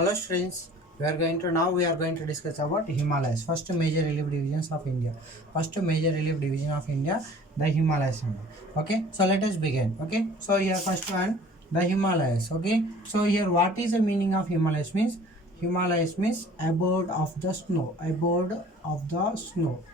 Hello students, we are going to discuss about Himalayas. First major relief divisions of India. First major relief division of India, the Himalayas. Okay, so let us begin. Okay, so here first one, the Himalayas. Okay, so here what is the meaning of Himalayas means? Himalayas means abode of the snow. Abode of the snow.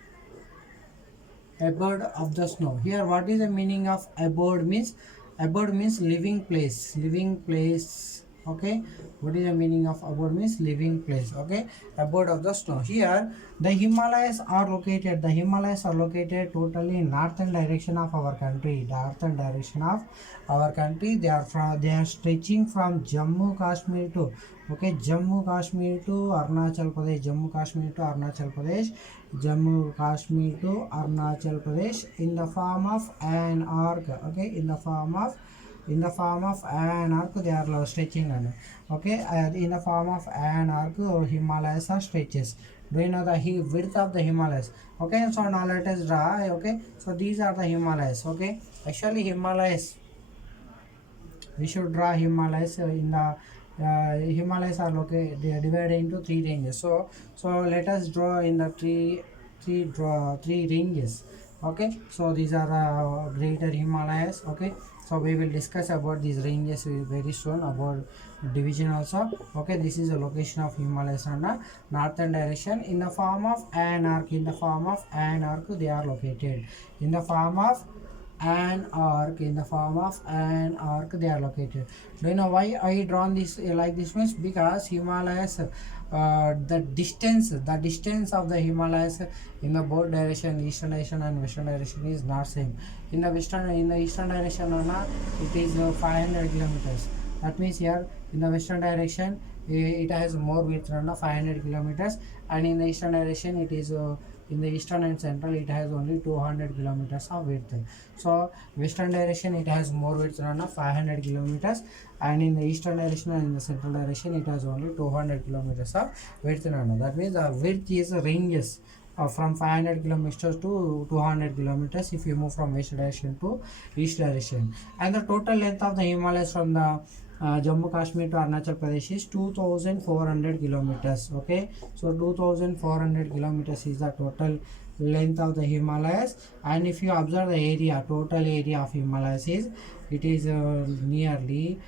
Abode of the snow. Here what is the meaning of abode means? Abode means living place. Living place. Okay, what is the meaning of abode means living place? Okay, abode of the snow. Here the Himalayas are located. The Himalayas are located totally in northern direction of our country. Northern direction of our country. They are stretching from Jammu Kashmir to, okay, Jammu Kashmir to Arunachal Pradesh. Jammu Kashmir to Arunachal Pradesh. Jammu Kashmir to Arunachal Pradesh in the form of an arc. Okay, in the form of an arc they are stretching. And okay, in the form of an arc Himalayas are stretches. Do you know the width of the Himalayas? Okay, so now let us draw. Okay, so these are the Himalayas. Okay, actually Himalayas, we should draw Himalayas in the Himalayas are located, they are divided into three ranges. So let us draw in the three ranges. Okay, so these are greater Himalayas. Okay, so we will discuss about these ranges very soon, about division also. Okay, this is the location of Himalayas and northern direction in the form of an arc. In the form of an arc they are located in the form of an arc. In the form of an arc they are located. Do you know why I drawn this like this means? Because Himalayas, the distance of the Himalayas in the both direction, eastern direction and western direction, is not same. In the eastern direction it is 500 kilometers. That means here in the western direction it has more width than 500 kilometers, and in the eastern direction it is in the eastern and central it has only 200 kilometers of width. So western direction it has more width than 500 kilometers, and in the eastern direction and in the central direction it has only 200 kilometers of width. That means the width is ranges from 500 kilometers to 200 kilometers if you move from west direction to east direction. And the total length of the Himalayas from the Jammu Kashmir to Arunachal Pradesh is 2400 kilometers. Okay, so 2400 kilometers is the total length of the Himalayas. And if you observe the area, total area of Himalayas is, it is nearly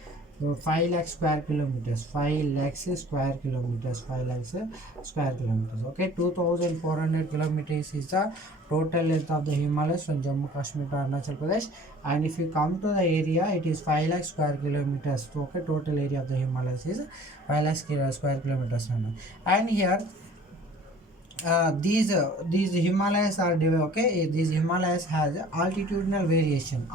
5 lakh square kilometers. 5 lakhs square kilometers. 5 lakhs square kilometers. Okay, 2400 kilometers is the total length of the Himalayas from Jammu Kashmir to Arunachal Pradesh. And if you come to the area, it is 5 lakh square kilometers. So, okay, total area of the Himalayas is 5 lakh square kilometers. And here these Himalayas are divided. Okay, these Himalayas has altitudinal variation.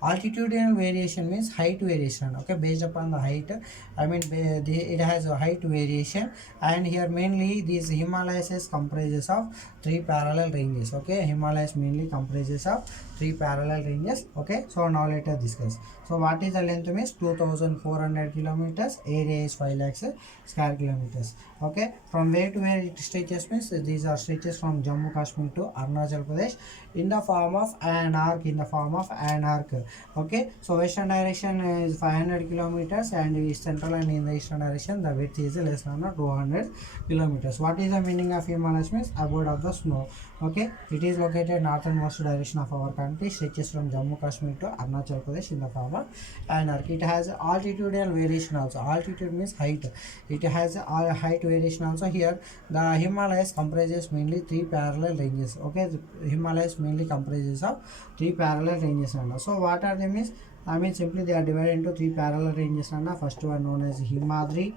Altitudinal variation means height variation. Okay, based upon the height, I mean it has a height variation. And here mainly these Himalayas is comprises of three parallel ranges. Okay, Himalayas mainly comprises of three parallel ranges. Okay, so now let us discuss. So what is the length means? 2400 kilometers. Area is 5 lakhs square kilometers. Okay, from where to where it stretches means these are stretches from Jammu Kashmir to Arunachal Pradesh in the form of an arc. Okay, so western direction is 500 kilometers, and east central and in the eastern direction the width is less than 200 kilometers. What is the meaning of Himalayas means? Abode of the snow. Okay, it is located northernmost direction of our country, stretches from Jammu Kashmir to Arunachal Pradesh in the form of an arc. It has altitudinal variation also. Altitude means height. It has a height variation also. Here the Himalayas comprises mainly three parallel ranges. Okay, the Himalayas mainly comprises of three parallel ranges. So what are they means? I mean simply they are divided into three parallel ranges. First one known as Himadri.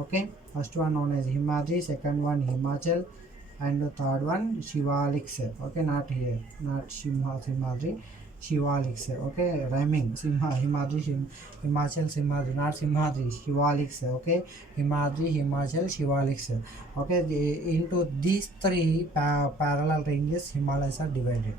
Okay, first one known as Himadri, second one Himachal, and the third one Shivaliks. Okay, not here, not Himadri, Shivaliks. Okay, rhyming. Himadri, Himachal, Simhadri, not Simhadri, Shivaliks. Okay, Himadri, Himachal, Shivaliks. Okay, into these three parallel ranges Himalayas are divided.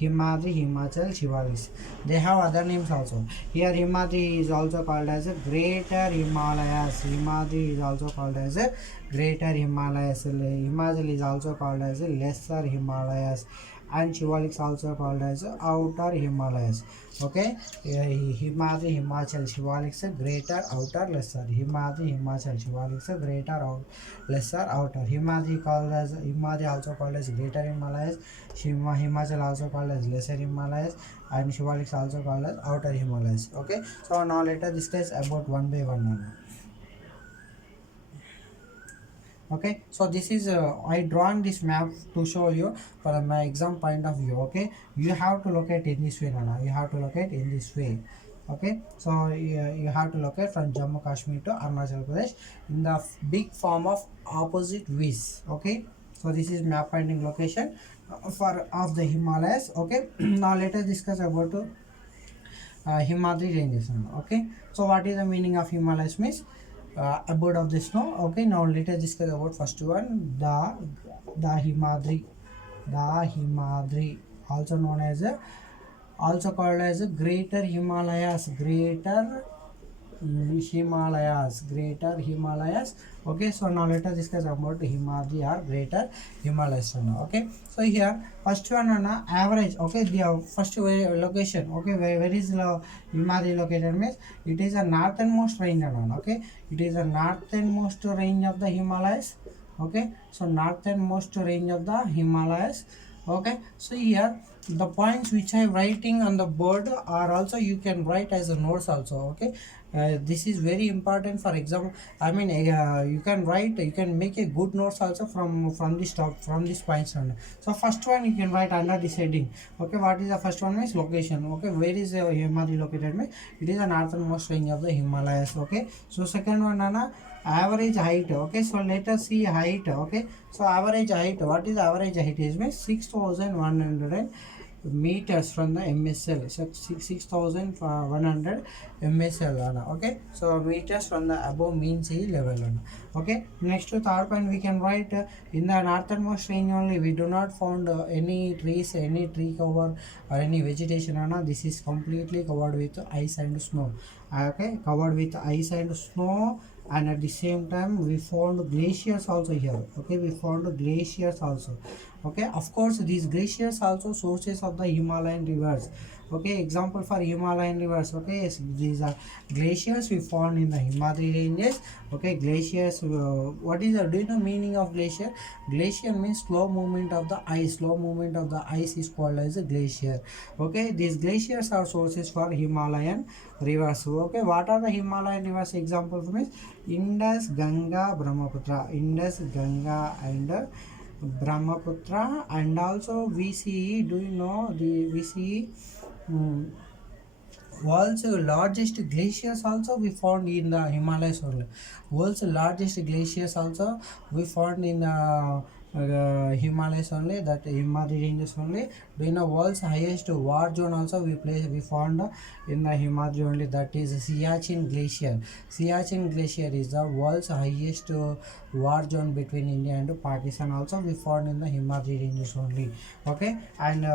Himadri, Himachal, Shivaliks. They have other names also. Here Himadri is also called as a Greater Himalayas. Himadri is also called as a Greater Himalayas. Himachal is also called as a Lesser Himalayas. and Shivaliks also called as outer Himalayas. Okay, Himadri, Himachal, Shivaliks, greater, outer, lesser. Himadri, Himachal, Shivaliks, greater, lesser, outer. Himadri also called as greater Himalayas. Himachal also called as lesser Himalayas, and Shivaliks also called as outer Himalayas. Okay, so now let us discuss about one by one now. Okay, so this is I drawn this map to show you for my exam point of view. Okay, you have to locate in this way now. You have to locate in this way. Okay, so you have to locate from Jammu Kashmir to Arunachal Pradesh in the big form of opposite V's. Okay, so this is map pointing location for of the Himalayas. Okay, now let us discuss about Himadri ranges now. Okay, so what is the meaning of Himalayas means abode of the snow. Okay, now let us discuss about first one, the Himadri. The Himadri, also known as also called as Greater Himalayas. Greater Himalayas. Okay, so now let us discuss about Himadri or Greater Himalayas. Okay, so here first one on average. Okay, the first location. Okay, where is the Himadri located means it is a northernmost range. Okay, it is a northernmost range of the Himalayas. Okay, so northernmost range of the Himalayas. Okay, so here the points which I am writing on the board are also you can write as a notes also. Okay, this is very important for example. I mean you can write, you can make a good notes also from this top, from this points on. So first one you can write under this heading. Okay, what is the first one means location. Okay, where is Himadri located means it is the northernmost range of the Himalayas. Okay, so second one Anna, average height. Okay, so let us see height. Okay, so average height, what is average height is means 6100 meters from the MSL. So 6100 MSL. Okay, so meters from the above mean sea level. Okay, next to third point we can write in the northernmost range only we do not found any trees, any tree cover or any vegetation. This is completely covered with ice and snow. Okay, covered with ice and snow, and at the same time we found glaciers also here. Okay, we found glaciers also. Okay, of course these glaciers also sources of the Himalayan rivers. Okay, example for Himalayan rivers. Okay, yes, these are glaciers we found in the Himadri ranges. Okay, glaciers, what is the, do you know meaning of glacier? Glacier means slow movement of the ice. Slow movement of the ice is called as a glacier. Okay, these glaciers are sources for Himalayan rivers. Okay, what are the Himalayan rivers? Example means Indus, Ganga, Brahmaputra. Indus, Ganga and Brahmaputra. And also we see, do you know we see world's largest glaciers also we found in the Himalayas only. World's largest glaciers also we found in Himalayas only, that Himadri ranges only. Do you know world's highest war zone also we found in the Himadri only, that is Siachen Glacier. Siachen Glacier is the world's highest war zone between India and Pakistan also we found in the Himadri ranges only. Okay, and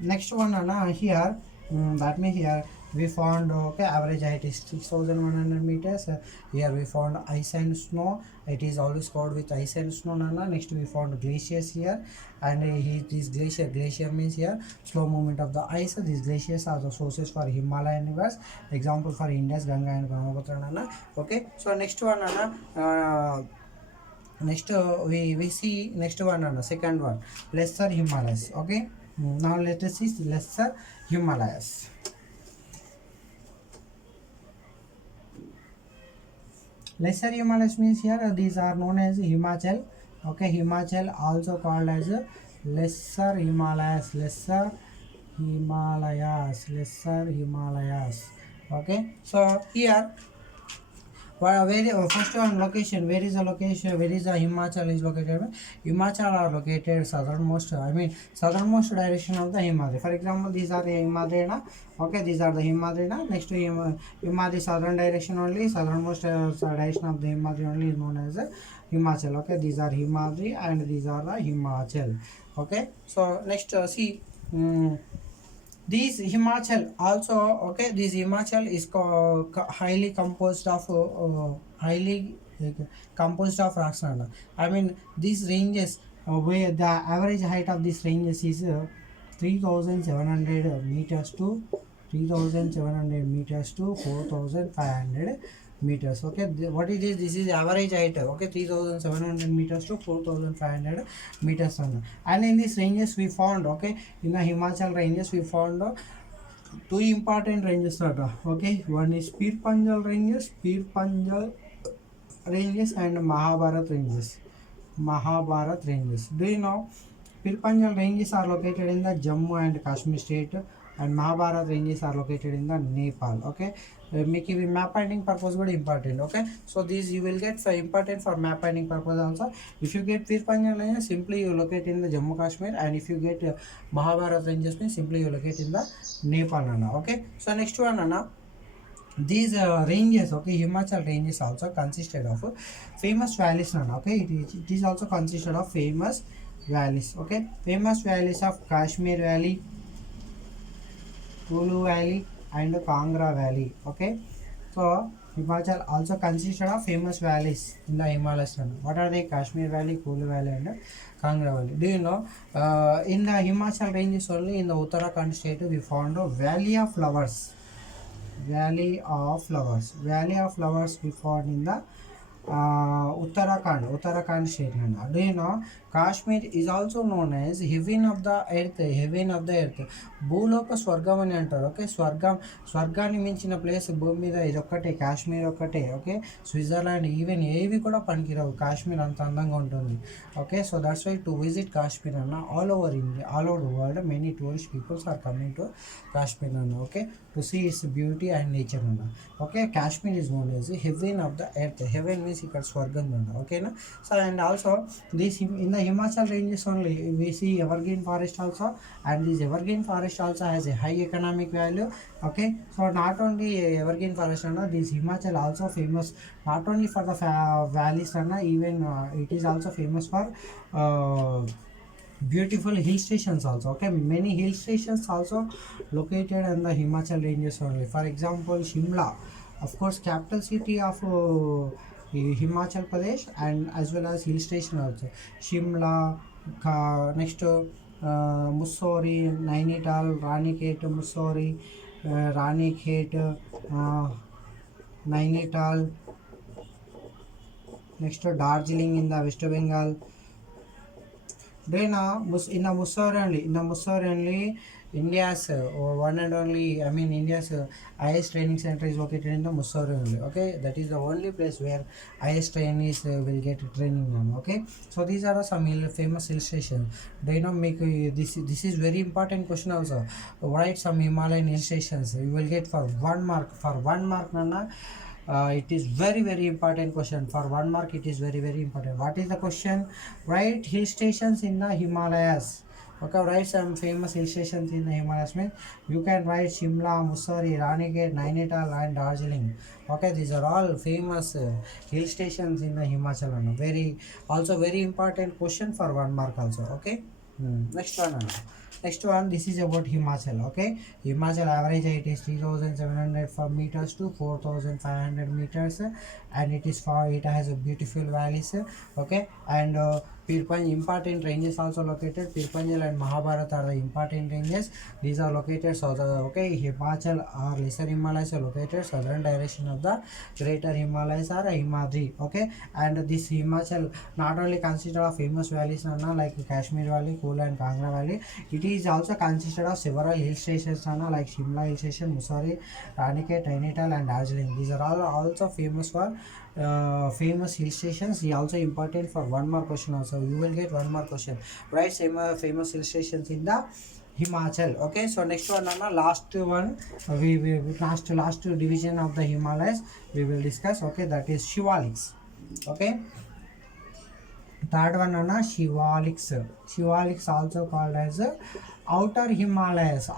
next one here, that means here we found average height is 6100 meters. Here we found ice and snow. It is always covered with ice and snow. Next we found glaciers here, and this glacier means here slow movement of the ice. These glaciers are the sources for Himalayan rivers. Example for Indus, Ganga and Brahmaputra. Okay, so next one next we see next one second one, lesser Himalayas. Okay, now let us see lesser Himalayas. Lesser Himalayas means here these are known as Himachal. Okay, Himachal also called as lesser Himalayas. Lesser Himalayas. Okay, so here where first one location, where is the location, where is the Himachal is located? Himachal are located southernmost, I mean southernmost direction of the Himadri. For example, these are the Himadri. Okay, these are the Himadri. Next to Himadri southern direction only, southernmost direction of the Himadri only is known as Himachal. Okay, these are Himadri and these are the Himachal. Okay, so next see this Himachal also. Okay, this Himachal is highly composed of rocks. I mean these ranges where the average height of these ranges is 3,700 meters to 3,700 meters to 4,500 meters. Okay, what it is, this is average height. Okay, 3,700 meters to 4,500 meters. And in these ranges we found, okay, in the Himachal ranges we found two important ranges. Okay, one is Pir Panjal ranges and Mahabharat ranges. Do you know Pir Panjal ranges are located in the Jammu and Kashmir state, and Mahabharat ranges are located in the Nepal. Okay, making map finding purpose very important. Okay, so these you will get for important for map finding purpose also. If you get Pir Panjal ranges, simply you locate in the Jammu Kashmir, and if you get Mahabharat ranges, simply you locate in the Nepal. Okay, so next one, these ranges, okay, Himachal ranges also consisted of famous valleys. Okay, it is also consisted of famous valleys. Okay, famous valleys of Kashmir Valley, Kulu Valley, and Kangra Valley. Okay, so Himachal also consisted of famous valleys in the Himalayas. What are they? Kashmir Valley, Kulu Valley, and Kangra Valley. Do you know? In the Himachal ranges only, in the Uttarakhand state, we found a Valley of Flowers. Valley of Flowers we found in the Uttarakhand state. Do you know Kashmir is also known as heaven of the earth, భూలోక స్వర్గం అని అంటారు. Okay, స్వర్గాన్ని మించిన place భూమి మీద ఇది ఒక్కటే, కాశ్మీర్ ఒక్కటే. ఓకే, స్విట్జర్లాండ్ ఈవెన్ ఏవి కూడా పనికిరావు, కాశ్మీర్ అంత అందంగా ఉంటుంది. Okay, so that's why to visit Kashmir all over India, all over the world many tourist peoples are coming to Kashmir okay, to see its beauty and nature okay, Kashmir is known as heaven of the earth. Heaven means ఇక్కడ స్వర్గం ఓకేనా. So and also this in the Himachal ranges only we see evergreen forest also, and this evergreen forest also has a high economic value. Okay, so not only evergreen forest, this Himachal also famous not only for the valleys, even it is also famous for beautiful hill stations also. Okay, many hill stations also located in the Himachal ranges only. For example, Shimla, of course, capital city of Himachal Pradesh, and as well as hill station also. Shimla, next Mussoorie, Nainital, Ranikhet, Mussoorie, Ranikhet, Nainital. Next Darjeeling in the West Bengal. Then in the Mussoorie only, India's one and only, I mean India's highest training center is located in the Mussoorie only. Okay, that is the only place where highest trainees will get training on. Okay, so these are some famous hill stations. They make this is very important question also. Write some Himalayan hill stations. You will get for 1 mark. For 1 mark, Nana. It is very important question. For 1 mark, it is very important. What is the question? Write hill stations in the Himalayas. Okay, write some famous hill stations in the Himalayas. Means you can write Shimla, Mussoorie, Ranikhet, Nainital, and Darjeeling. Okay, these are all famous hill stations in the Himachal. Very important question for 1 mark also. Okay, next one, this is about Himachal. Okay, Himachal average height is 3,700 meters to 4,500 meters, and it has a beautiful valleys. Okay, and Pir Panjal important ranges also located. Pir Panjal and Mahabharat are the important ranges. These are located okay, Himachal or lesser Himalayas are located southern direction of the greater Himalayas or Himadri. Okay, and this Himachal not only consisted of famous valleys like Kashmir Valley, Kulu and Kangra Valley, it is also consisted of several hill stations like Shimla hill station, Mussoorie, Ranikhet, Nainital, and Darjeeling. These are all also famous for famous hill stations. Is also important for 1 mark question also. You will get 1 mark question. Write famous hill stations in the Himachal. Okay, so next one, last one, we last division of the Himalayas we will discuss. Okay, that is Shivaliks. Okay, third one, Shivaliks also called as outer Himalayas.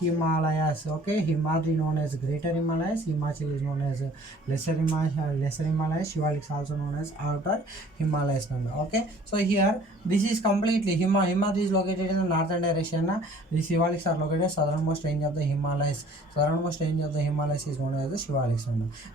Himalayas. Okay, Himadri known as Greater Himalayas, Himachal is known as Lesser Himalayas, Shivalik is also known as Outer Himalayas. Okay, so here this is completely Himadri is located in the northern direction. The Shivaliks are located southernmost range of the Himalayas. Southernmost range of the Himalayas is known as the Shivaliks.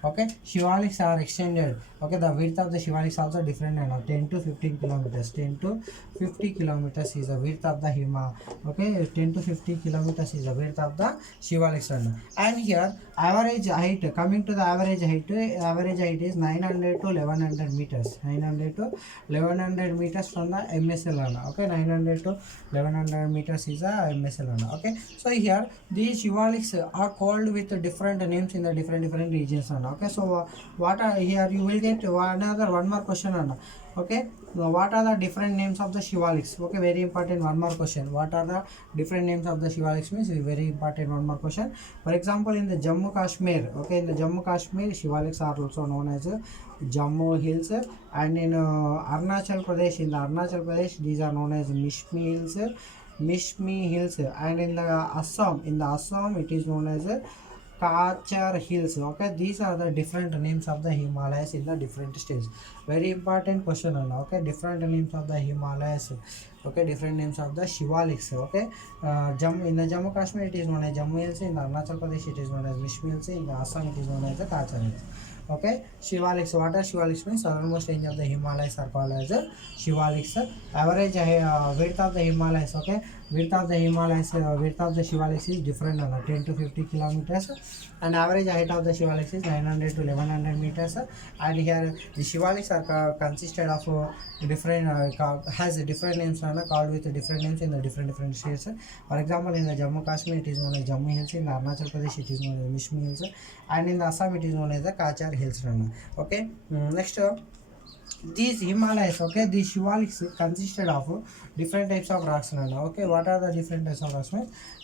Okay, Shivaliks are extended. Okay, the width of the Shivaliks also different. 10 to 15 kilometers. 10 to 50 kilometers is the width of the Hima. Okay, 10 to 50 kilometers is the width of the Shivaliks. And here average height, coming to the average height is 900 to 1100 meters. 900 to 1100 meters from the MSL. Okay, 900 to 1100 meters is a MSL. Okay, so here these Shivaliks are called with different names in the different regions. Okay, so what are here you will get one more question. Okay, what are the different names of the Shivaliks? Okay, very important, one more question. What are the different names of the Shivaliks means very important, one more question. For example, in the Jammu Kashmir, okay, in the Jammu Kashmir, Shivaliks are also known as Jammu Hills, and in Arunachal Pradesh, these are known as Mishmi Hills, and in the Assam, it is known as Kachar Hills. Okay, these are the different names of the Himalayas in the different states. Very important question. Okay, different names of the Himalayas. Okay, different names of the Shivaliks. Okay, in the Jammu Kashmir it is known as Jammu Hills. In the Arunachal Pradesh it is known as Mishmi Hills. In the Assam it is known as the Kachar Hills. Okay, Shivaliks. What are Shivaliks means? Southernmost range of the Himalayas are called as Shivaliks. Average width of the Himalayas. Okay, width of the Shivaliks is different. 10 to 50 kilometers, and average height of the Shivaliks is 900 to 1100 meters. And here the Shivaliks are consisted of different has different names called with different names in the different states. For example, in the Jammu Kashmir it is known as Jammu Hills. In the Arunachal Pradesh it is known as Mishmi Hills, and in the Assam it is known as the Kachar Hills. Okay, next. These Himalayas, okay, these Shivaliks consisted of different types of rocks. Okay, what are the different types of rocks?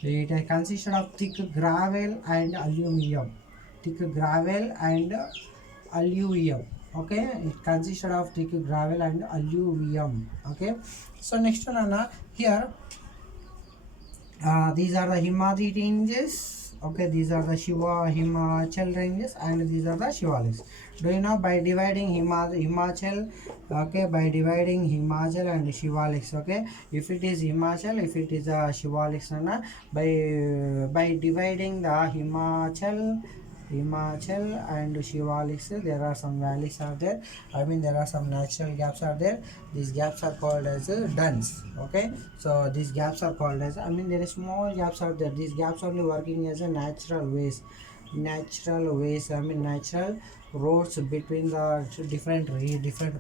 It consisted of thick gravel and alluvium. Okay, it consisted of thick gravel and alluvium. Okay, so next one, here these are the Himadri ranges. Okay, these are the Himachal ranges, and these are the Shivaliks. Do you know, by dividing Himachal, okay, by dividing Himachal and Shivaliks, okay, if it is Himachal, if it is Shivaliks, by dividing the Himachal and Shivaliks, there are some valleys are there. I mean, there are some natural gaps are there. These gaps are called as duns. Okay, so these gaps are called as, I mean, there is small gaps are there. These gaps only working as a natural ways. I mean, natural roads between the different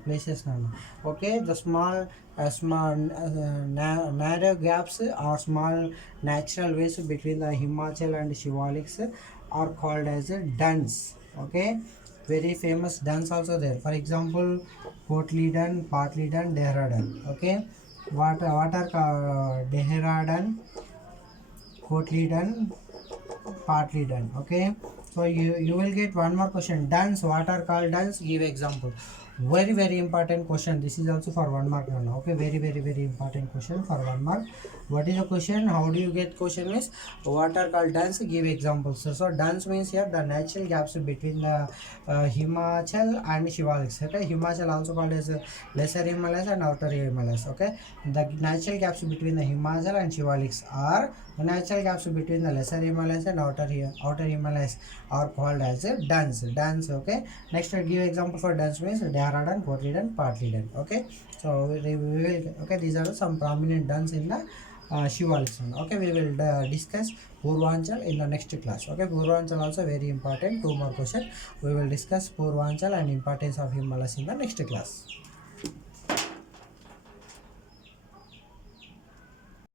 places. Okay, the narrow gaps or small natural ways between the Himachal and Shivaliks are called as duns. Okay, very famous duns also there. For example, Kotli Dun, Patli Dun, Dehradun. Okay, what are Dehradun, Kotli Dun, Patli Dun. Okay, so you will get one more question. Duns, what are called duns? Give example. Very important question. This is also for 1 mark. Okay, very important question for 1 mark. What is the question? How do you get question means what are called duns? Give examples. So duns means here the natural gaps between the Himachal and Shivaliks. Okay, Himachal also called as Lesser Himalayas and Outer Himalayas. Okay, the natural gaps between the Himachal and Shivaliks are the natural gaps between the Lesser Himalayas and Outer Himalayas are called as duns. Okay, next give example for duns means Dehradun, Kotli Dun, Patli Dun. Okay, so we will, okay, these are some prominent duns in the Shivaliks. Okay, we will discuss Purvanchal in the next class. Okay, Purvanchal also very important, 2 more questions. We will discuss Purvanchal and importance of Himalayas in the next class.